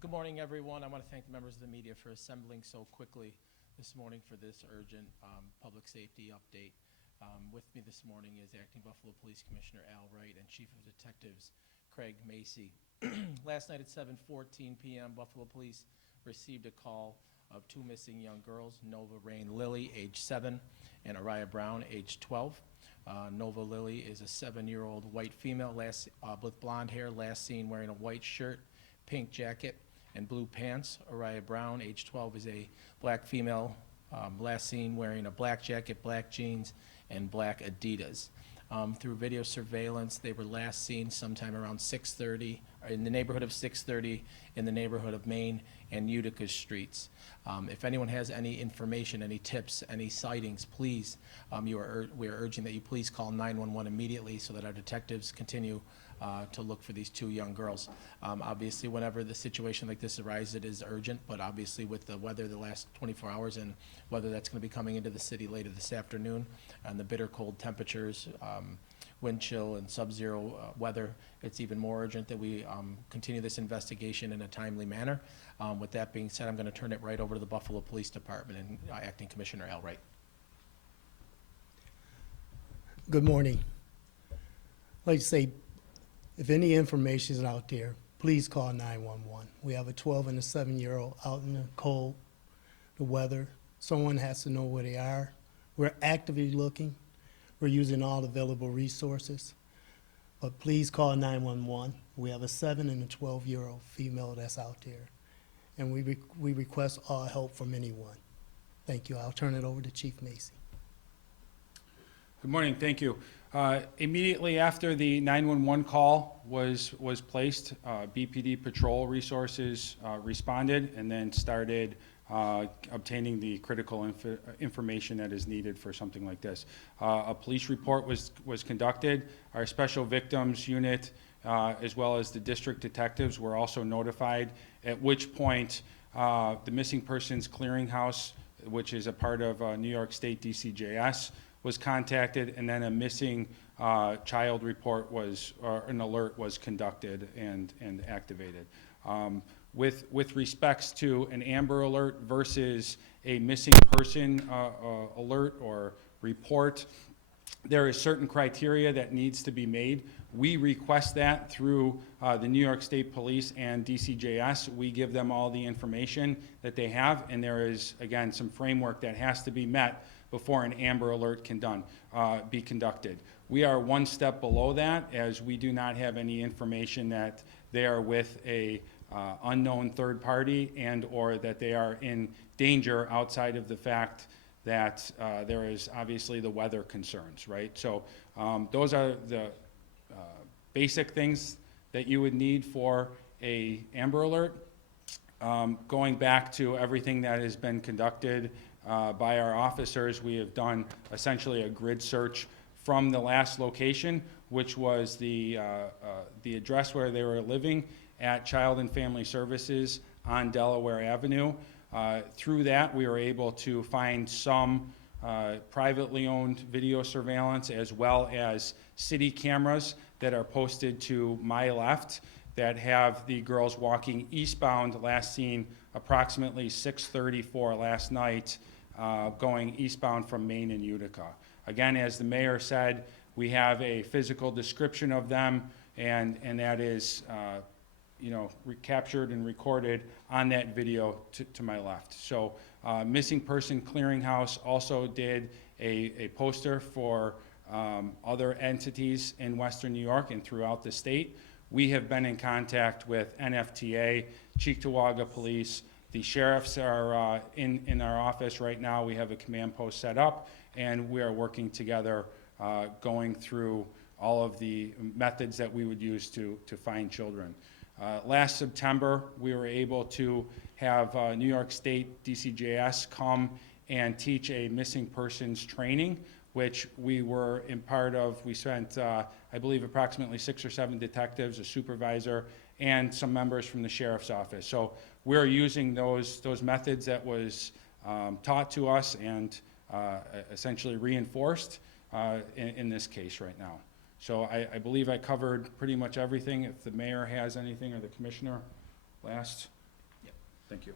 Good morning, everyone. I want to thank the members of the media for assembling so quickly this morning for this urgent public safety update. With me this morning is Acting Buffalo Police Commissioner Al Wright and Chief of Detectives Craig Macy. Last night at 7:14 p.m., Buffalo Police received a call of two missing young girls, Nova Rain Lilly, age 7, and Araya Brown, age 12. Nova Lilly is a 7-year-old white female with blonde hair, last seen wearing a white shirt, pink jacket, and blue pants. Araya Brown, age 12, is a black female, last seen wearing a black jacket, black jeans, and black Adidas. Through video surveillance, they were last seen sometime around 6:30, in the neighborhood of 6:30, in the neighborhood of Main and Utica streets. If anyone has any information, any tips, any sightings, please, we are urging that you please call 911 immediately so that our detectives continue to look for these two young girls. Obviously, whenever the situation like this arises, it is urgent, but obviously with the weather the last 24 hours and whether that's going to be coming into the city later this afternoon and the bitter cold temperatures, wind chill and sub-zero weather, it's even more urgent that we continue this investigation in a timely manner. With that being said, I'm going to turn it right over to the Buffalo Police Department and Acting Commissioner Al Wright. Good morning. I'd like to say, if any information is out there, please call 911. We have a 12 and a 7-year-old out in the cold, the weather. Someone has to know where they are. We're actively looking. We're using all available resources. But please call 911. We have a 7 and a 12-year-old female that's out there. And we request all help from anyone. Thank you. I'll turn it over to Chief Macy. Good morning, thank you. Immediately after the 911 call was placed, BPD patrol resources responded and then started obtaining the critical information that is needed for something like this. A police report was conducted. Our special victims unit, as well as the district detectives, were also notified, at which point the Missing Persons Clearinghouse, which is a part of New York State DCJS, was contacted, and then a missing child report or an alert was conducted and activated. With respects to an Amber Alert versus a missing person alert or report, there is certain criteria that needs to be made. We request that through the New York State Police and DCJS. We give them all the information that they have, and there is, again, some framework that has to be met before an Amber Alert can be conducted. We are one step below that, as we do not have any information that they are with a unknown third party and or that they are in danger outside of the fact that there is obviously the weather concerns, right? So those are the basic things that you would need for a Amber Alert. Going back to everything that has been conducted by our officers, we have done essentially a grid search from the last location, which was the address where they were living at Child and Family Services on Delaware Avenue. Through that, we were able to find some privately owned video surveillance as well as city cameras that are posted to my left that have the girls walking eastbound, last seen approximately 6:34 last night, going eastbound from Main and Utica. Again, as the mayor said, we have a physical description of them, and that is captured and recorded on that video to my left. So Missing Person Clearinghouse also did a poster for other entities in Western New York and throughout the state. We have been in contact with NFTA, Cheektowaga Police. The sheriffs are in our office right now. We have a command post set up, and we are working together, going through all of the methods that we would use to find children. Last September, we were able to have New York State DCJS come and teach a missing persons training, which we were in part of. We spent, I believe, approximately 6 or 7 detectives, a supervisor, and some members from the sheriff's office. So we're using those methods that was taught to us and essentially reinforced in this case right now. So I believe I covered pretty much everything. If the mayor has anything or the commissioner, last. Thank you.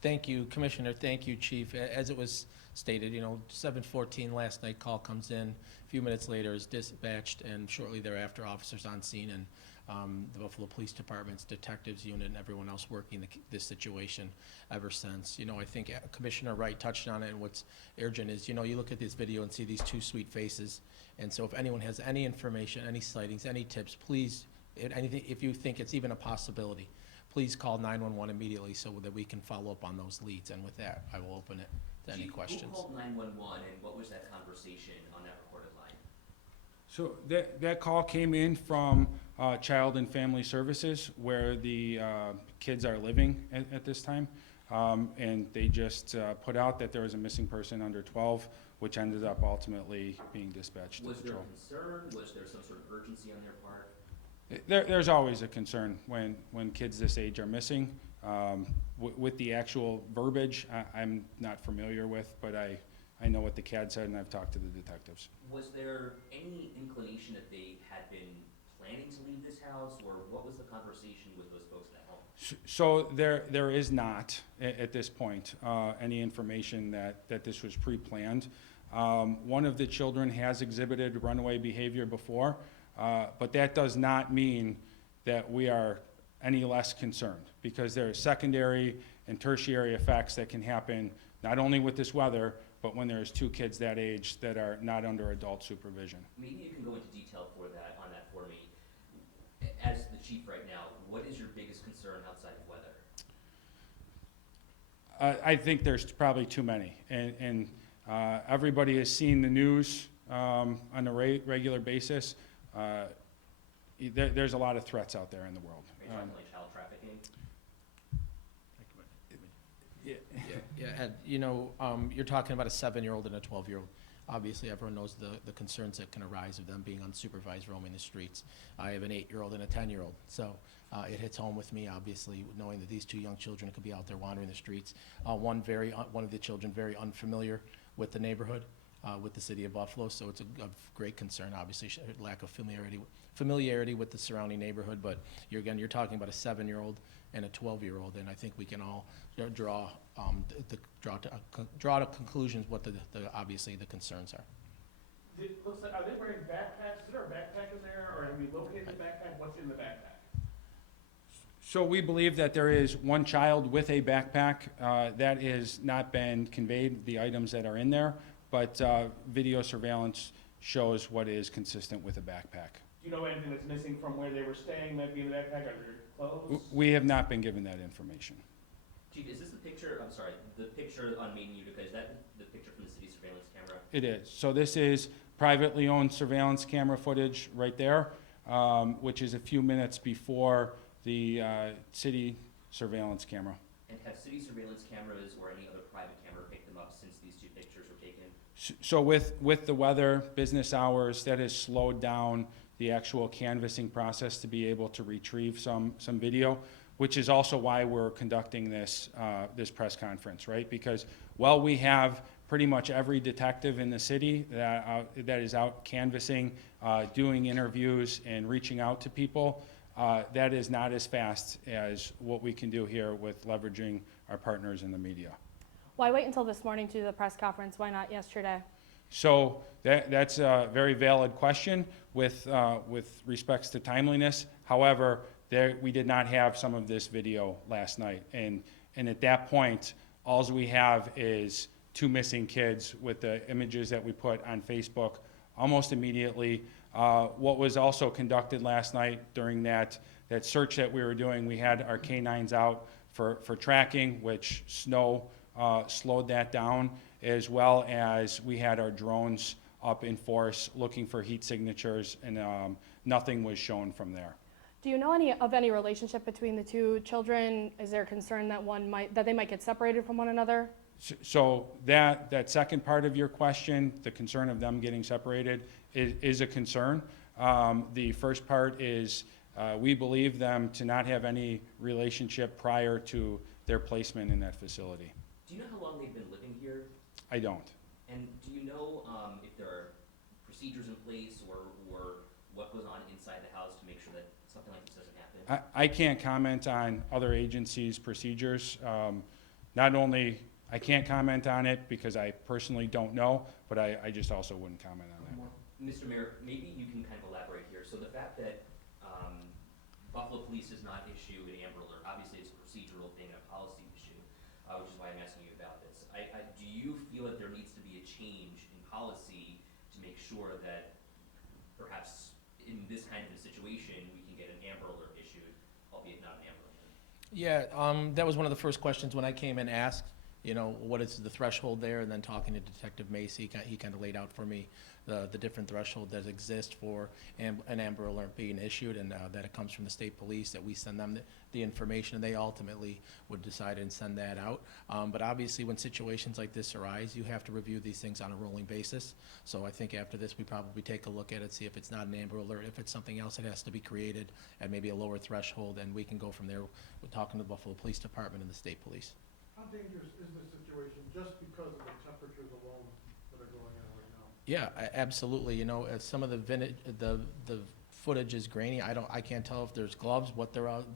Thank you, Commissioner. Thank you, Chief. As it was stated, 7:14 last night, call comes in. A few minutes later is dispatched, and shortly thereafter, officers on scene and the Buffalo Police Department's detectives unit and everyone else working this situation ever since. I think Commissioner Wright touched on it, and what's urgent is, you look at this video and see these two sweet faces. And so if anyone has any information, any sightings, any tips, please, anything, if you think it's even a possibility, please call 911 immediately so that we can follow up on those leads. And with that, I will open it to any Chief, questions. who called 911 and what was that conversation on that recorded line? So that call came in from Child and Family Services, where the kids are living at this time. And they just put out that there was a missing person under 12, which ended up ultimately being dispatched to Was there patrol. concern? Was there some sort of urgency on their part? There's always a concern when kids this age are missing. With the actual verbiage, I'm not familiar with, but I know what the CAD said, and I've talked to the detectives. Was there any inclination that they had been planning to leave this house, or what was the conversation with those folks at home? So there is not, at this point, any information that this was pre-planned. One of the children has exhibited runaway behavior before, but that does not mean that we are any less concerned, because there are secondary and tertiary effects that can happen not only with this weather, but when there's two kids that age that are not under adult supervision. Maybe you can go into detail on that for me. As the chief right now, what is your biggest concern outside of weather? I think there's probably too many, and everybody has seen the news on a regular basis. There's a lot of threats out there in the world. Are you talking like child trafficking? Yeah, Ed, you're talking about a 7-year-old and a 12-year-old. Obviously, everyone knows the concerns that can arise of them being unsupervised roaming the streets. I have an 8-year-old and a 10-year-old, so it hits home with me, obviously, knowing that these two young children could be out there wandering the streets. One of the children very unfamiliar with the neighborhood, with the city of Buffalo, so it's of great concern, obviously, lack of familiarity with the surrounding neighborhood. But you're talking about a 7-year-old and a 12-year-old, and I think we can all draw to conclusions what obviously the concerns are. It looks like, are they wearing backpacks? Is there a backpack in there, or have we located the backpack? What's in the backpack? So we believe that there is one child with a backpack. That has not been conveyed, the items that are in there, but video surveillance shows what is consistent with a backpack. Do you know anything that's missing from where they were staying, might be in the backpack? Are there clothes? We have not been given that information. Chief, is this the picture, I'm sorry, the picture on Main Utica, is that the picture from the city surveillance camera? It is. So this is privately owned surveillance camera footage right there, which is a few minutes before the city surveillance camera. And have city surveillance cameras or any other private camera picked them up since these two pictures were taken? So with the weather, business hours, that has slowed down the actual canvassing process to be able to retrieve some video, which is also why we're conducting this press conference, right? Because while we have pretty much every detective in the city that is out canvassing, doing interviews and reaching out to people, that is not as fast as what we can do here with leveraging our partners in the media. Why wait until this morning to do the press conference? Why not yesterday? So that's a very valid question with respects to timeliness. However, we did not have some of this video last night. And at that point, all we have is two missing kids with the images that we put on Facebook almost immediately. What was also conducted last night during that search that we were doing, we had our canines out for tracking, which snow slowed that down, as well as we had our drones up in force looking for heat signatures, and nothing was shown from there. Do you know any relationship between the two children? Is there concern that they might get separated from one another? So that second part of your question, the concern of them getting separated, is a concern. The first part is we believe them to not have any relationship prior to their placement in that facility. Do you know how long they've been living here? I don't. And do you know if there are procedures in place or what goes on inside the house to make sure that something like this doesn't happen? I can't comment on other agencies' procedures. Not only, I can't comment on it because I personally don't know, but I just also wouldn't comment on that. Mr. Mayor, maybe you can kind of elaborate here. So the fact that Buffalo Police does not issue an Amber Alert, obviously it's a procedural thing, a policy issue, which is why I'm asking you about this. Do you feel that there needs to be a change in policy to make sure that perhaps in this kind of a situation, we can get an Amber Alert issued, albeit not an Amber Alert? Yeah, that was one of the first questions when I came and asked, you know, what is the threshold there? And then talking to Detective Macy, he kind of laid out for me the different threshold that exist for an Amber Alert being issued, and that it comes from the state police, that we send them the information, and they ultimately would decide and send that out. But obviously, when situations like this arise, you have to review these things on a rolling basis. So I think after this, we probably take a look at it, see if it's not an Amber Alert, if it's something else that has to be created at maybe a lower threshold, and we can go from there with talking to the Buffalo Police Department and the state police. How dangerous is this situation just because of the temperatures alone that are going on right now? Yeah, absolutely. You know, some of the footage is grainy. I can't tell if there's gloves, what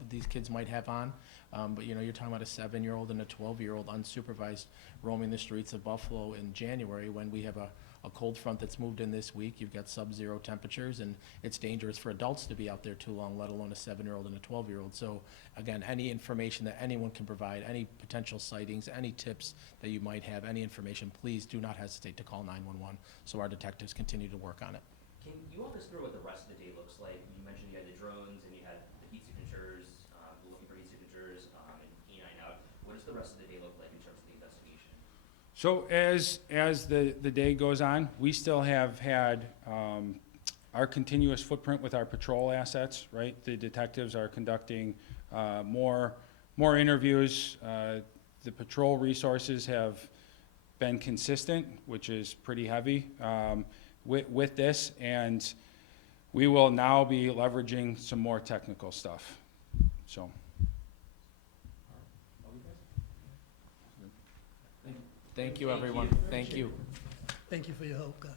these kids might have on. But you know, you're talking about a 7-year-old and a 12-year-old unsupervised roaming the streets of Buffalo in January when we have a cold front that's moved in this week. You've got sub-zero temperatures, and it's dangerous for adults to be out there too long, let alone a 7-year-old and a 12-year-old. So again, any information that anyone can provide, any potential sightings, any tips that you might have, any information, please do not hesitate to call 911 so our detectives continue to work on it. Can you walk us through what the rest of the day looks like? You mentioned you had the drones and you had the heat signatures, looking for heat signatures, and canine out. What does the rest of the day look like in terms of the investigation? So as the day goes on, we still have had our continuous footprint with our patrol assets, right? The detectives are conducting more interviews. The patrol resources have been consistent, which is pretty heavy with this, and we will now be leveraging some more technical stuff, so. Thank you, everyone. Thank you. Thank you for your help, guys.